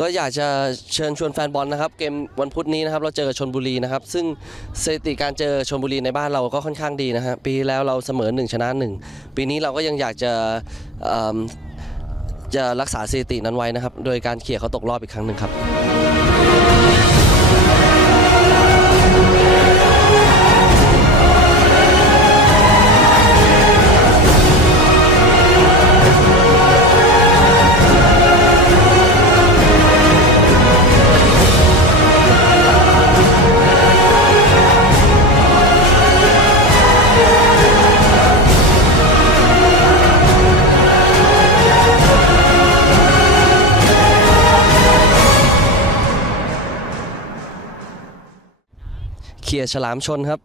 ก็อยากจะเชิญชวนแฟนบอลนะครับ เกมวันพุธนี้นะครับเราเจอกับชนบุรีนะครับ ซึ่งสถิติการเจอชนบุรีในบ้านเราก็ค่อนข้างดีนะฮะปีแล้วเราเสมอ 1 ชนะ 1 ปีนี้เราก็ยังอยากจะเอิ่มจะรักษาสถิตินั้นไว้นะครับ โดยการเขี่ยเขาตกรอบอีกครั้งหนึ่งครับ เขี่ยฉลามชนครับ